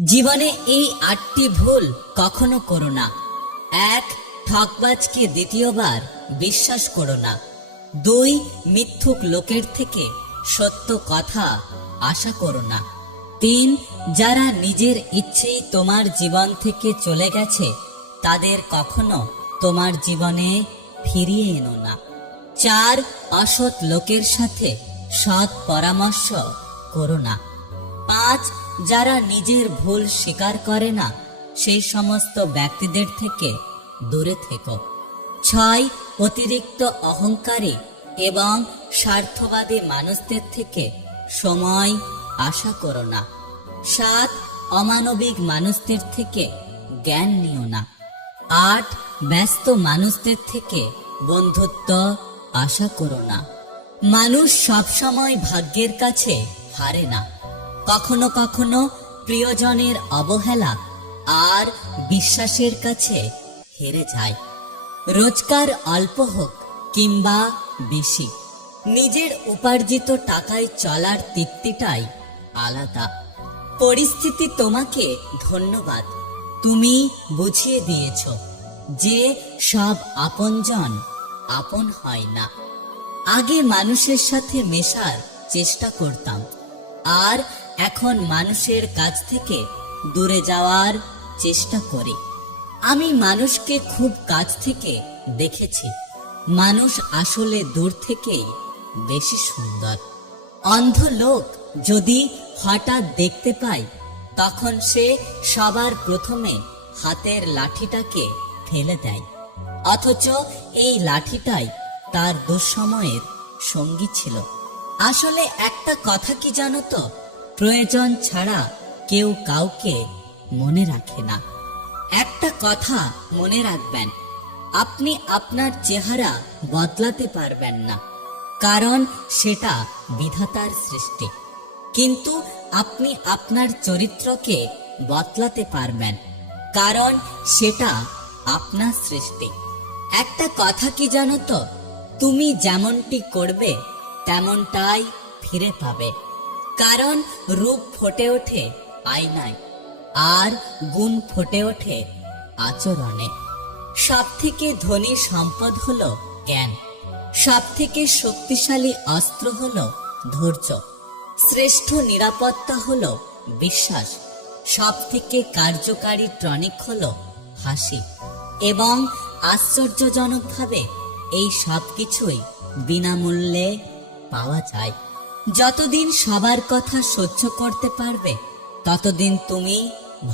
জীবনে এই ৮টি ভুল কখনো করো না। ১. ঠকবাজকে দ্বিতীয়বার বিশ্বাস করো না। ২. মিথ্যুক লোকের থেকে সত্য কথা আশা করো না। ৩. যারা নিজের ইচ্ছেই তোমার জীবন থেকে চলে গেছে তাদের কখনো তোমার জীবনে ফিরিয়ে এনো না। ৪. অসৎ লোকের সাথে সৎ পরামর্শ করো না। ৫. যারা নিজের ভুল স্বীকার করে না সেই সমস্ত ব্যক্তিদের থেকে দূরে থেকো। ৬. অতিরিক্ত অহংকারী এবং স্বার্থবাদী মানুষদের থেকে সময় আশা করো না। ৭. অমানবিক মানুষদের থেকে জ্ঞান নিও না। ৮. ব্যস্ত মানুষদের থেকে বন্ধুত্ব আশা করো না। মানুষ সবসময় ভাগ্যের কাছে হারে না, কখনো কখনো প্রিয়জনের অবহেলা আর বিশ্বাসের কাছে হেরে যায়। রোজগার অল্প হোক কিংবা বেশি, নিজের উপার্জিত টাকায় চলার তৃপ্তিটাই আলাদা। পরিস্থিতি তোমাকে ধন্যবাদ, তুমি বুঝিয়ে দিয়েছ যে সব আপনজন আপন হয় না। আগে মানুষের সাথে মেশার চেষ্টা করতাম, আর এখন মানুষের কাছ থেকে দূরে যাওয়ার চেষ্টা করি। আমি মানুষকে খুব কাছ থেকে দেখেছি, মানুষ আসলে দূর থেকেই বেশি সুন্দর। অন্ধ লোক যদি হঠাৎ দেখতে পায় তখন সে সবার প্রথমে হাতের লাঠিটাকে ফেলে দেয়, অথচ এই লাঠিটাই তার দুঃসময়ের সঙ্গী ছিল। আসলে একটা কথা কি জানো তো, প্রয়োজন ছাড়া কেউ কাউকে মনে রাখে না। একটা কথা মনে রাখবেন, আপনি আপনার চেহারা বদলাতে পারবেন না, কারণ সেটা বিধাতার সৃষ্টি, কিন্তু আপনি আপনার চরিত্রকে বদলাতে পারবেন, কারণ সেটা আপনার সৃষ্টি। একটা কথা কি জানো তো, তুমি যেমনটি করবে তেমনটাই ফিরে পাবে, কারণ রূপ ফুটে ওঠে আয়নায় আর গুণ ফুটে ওঠে আচরণে। সব থেকে ধনী সম্পদ হলো জ্ঞান, সব থেকে শক্তিশালী অস্ত্র হলো ধৈর্য, শ্রেষ্ঠ নিরাপত্তা হলো বিশ্বাস, সব থেকে কার্যকারী টনিক হলো হাসি, এবং আশ্চর্যজনকভাবে এই সব কিছুই বিনামূল্যে পাওয়া যায়। যতদিন সবার কথা সহ্য করতে পারবে ততদিন তুমি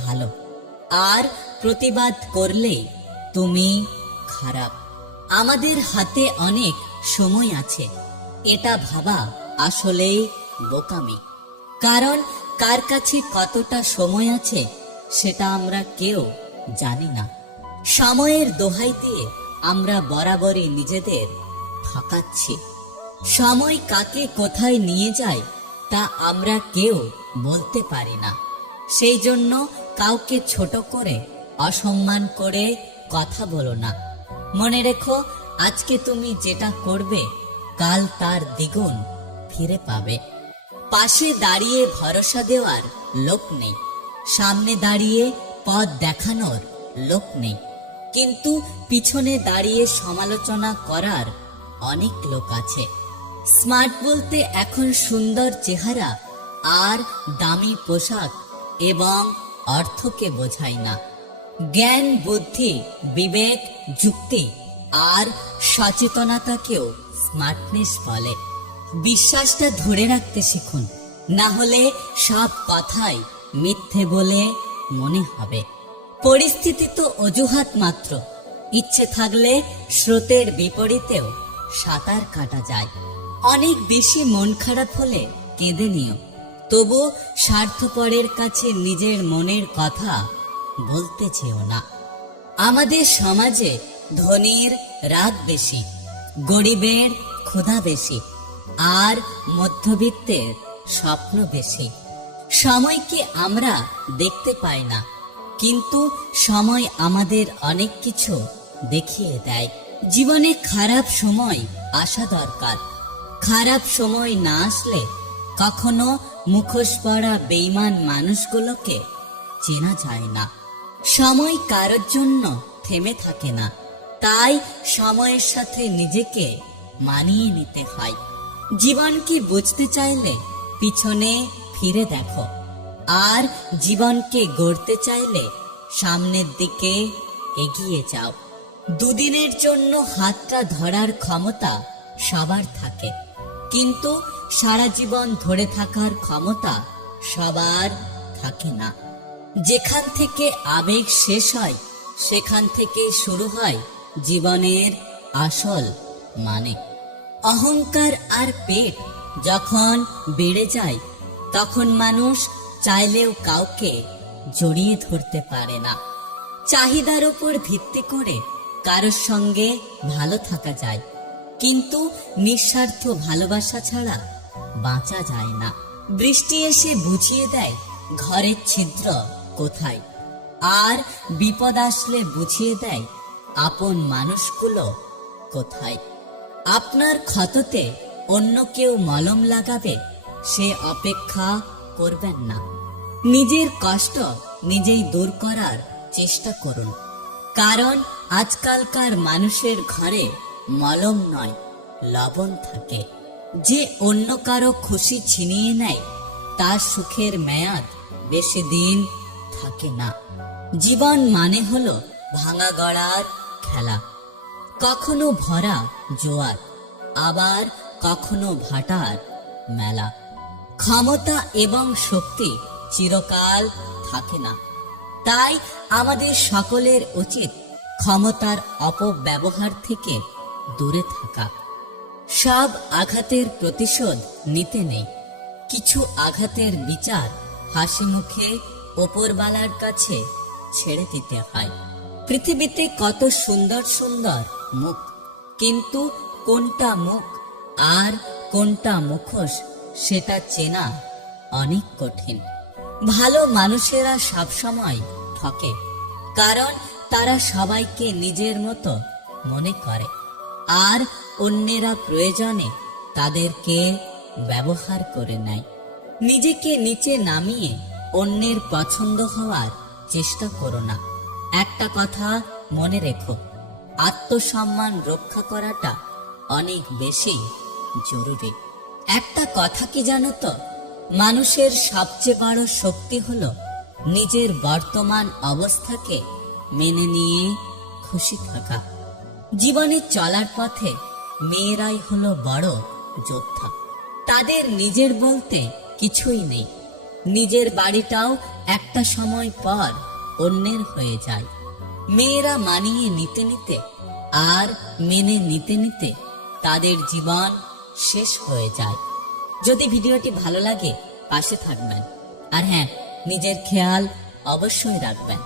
ভালো, আর প্রতিবাদ করলেই তুমি খারাপ। আমাদের হাতে অনেক সময় আছে, এটা ভাবা আসলেই বোকামি, কারণ কার কাছে কতটা সময় আছে সেটা আমরা কেউ জানি না। সময়ের দোহাই দিয়ে আমরা বরাবরই নিজেদের ঠকাচ্ছি। সময় কাকে কোথায় নিয়ে যায় তা আমরা কেউ বলতে পারি না, সেই জন্য কাউকে ছোট করে অসম্মান করে কথা বলো না। মনে রেখো, আজকে তুমি যেটা করবে কাল তার দ্বিগুণ ফিরে পাবে। পাশে দাঁড়িয়ে ভরসা দেওয়ার লোক নেই, সামনে দাঁড়িয়ে পথ দেখানোর লোক নেই, কিন্তু পিছনে দাঁড়িয়ে সমালোচনা করার অনেক লোক আছে। স্মার্ট বলতে এখন সুন্দর চেহারা আর দামি পোশাক এবং অর্থকে বোঝায় না। জ্ঞান, বুদ্ধি, বিবেক, যুক্তি আর সচেতনতাকেও স্মার্টনেস বলে। বিশ্বাসটা ধরে রাখতে শিখুন, না হলে সব কথাই মিথ্যে বলে মনে হবে। পরিস্থিতি তো অজুহাত মাত্র, ইচ্ছে থাকলে স্রোতের বিপরীতেও সাঁতার কাটা যায়। অনেক বেশি মন খারাপ হলে কেঁদে নিও, তবু স্বার্থপরের কাছে নিজের মনের কথা বলতে চেও না। আমাদের সমাজে ধনীর রাগ বেশি, গরিবের ক্ষুধা বেশি, আর মধ্যবিত্তের স্বপ্ন বেশি। সময়কে আমরা দেখতে পাই না, কিন্তু সময় আমাদের অনেক কিছু দেখিয়ে দেয়। জীবনে খারাপ সময় আসা দরকার, খারাপ সময় না আসলে কখনো মুখোশ পরা বেঈমান মানুষগুলোকে চেনা যায় না। সময় কারোর জন্য থেমে থাকে না, তাই সময়ের সাথে নিজেকে মানিয়ে নিতে হয়। জীবনকে বুঝতে চাইলে পিছনে ফিরে দেখো, আর জীবনকে গড়তে চাইলে সামনের দিকে এগিয়ে যাও। দুদিনের জন্য হাতটা ধরার ক্ষমতা সবার থাকে, কিন্তু সারা জীবন ধরে থাকার ক্ষমতা সবার থাকে না। যেখান থেকে আবেগ শেষ হয়, সেখান থেকে শুরু হয় জীবনের আসল মানে। অহংকার আর পেট যখন বেড়ে যায়, তখন মানুষ চাইলেও কাউকে জড়িয়ে ধরতে পারে না। চাহিদার উপর ভিত্তি করে কারোর সঙ্গে ভালো থাকা যায়, কিন্তু নিঃস্বার্থ ভালোবাসা ছাড়া বাঁচা যায় না। বৃষ্টি এসে বুঝিয়ে দেয় ঘরের ছিদ্র কোথায়, আর বিপদ আসলে বুঝিয়ে দেয় আপন মানুষগুলো কোথায়। আপনার ক্ষততে অন্য কেউ মলম লাগাবে, সে অপেক্ষা করবেন না। নিজের কষ্ট নিজেই দূর করার চেষ্টা করুন, কারণ আজকালকার মানুষের ঘরে মলম নয়, লবণ থাকে। যে অন্য কারো খুশি ছিনিয়ে নেয়, তার সুখের মেয়াদ বেশি দিন থাকে না। জীবন মানে হলো ভাঙা গড়ার খেলা, কখনো ভরা জোয়ার, আবার কখনো ভাটার মেলা। ক্ষমতা এবং শক্তি চিরকাল থাকে না, তাই আমাদের সকলের উচিত ক্ষমতার অপব্যবহার থেকে দূরে থাকা। সব আঘাতের প্রতিশোধ নিতে নেই, কিছু আঘাতের বিচার হাসি মুখে ওপরওয়ালার কাছে ছেড়ে দিতে হয়। পৃথিবীতে কত সুন্দর সুন্দর মুখ, কিন্তু কোনটা মুখ আর কোনটা মুখোশ সেটা চেনা অনেক কঠিন। ভালো মানুষেরা সবসময় ঠকে, কারণ তারা সবাইকে নিজের মতো মনে করে, আর অন্যেরা প্রয়োজনে তাদেরকে ব্যবহার করে নেয়। নিজেকে নিচে নামিয়ে অন্যের পছন্দ হওয়ার চেষ্টা করো না। একটা কথা মনে রেখো, আত্মসম্মান রক্ষা করাটা অনেক বেশি জরুরি। একটা কথা কি জানো তো, মানুষের সবচেয়ে বড় শক্তি হলো নিজের বর্তমান অবস্থাকে মেনে নিয়ে খুশি থাকা। জীবনে চলার পথে মেয়েরাই হলো বড় যোদ্ধা। তাদের নিজের বলতে কিছুই নেই, নিজের বাড়িটাও একটা সময় পর অন্যের হয়ে যায়। মেয়েরা মানিয়ে নিতে নিতে আর মেনে নিতে নিতে তাদের জীবন শেষ হয়ে যায়। যদি ভিডিওটি ভালো লাগে পাশে থাকবেন, আর হ্যাঁ, নিজের খেয়াল অবশ্যই রাখবেন।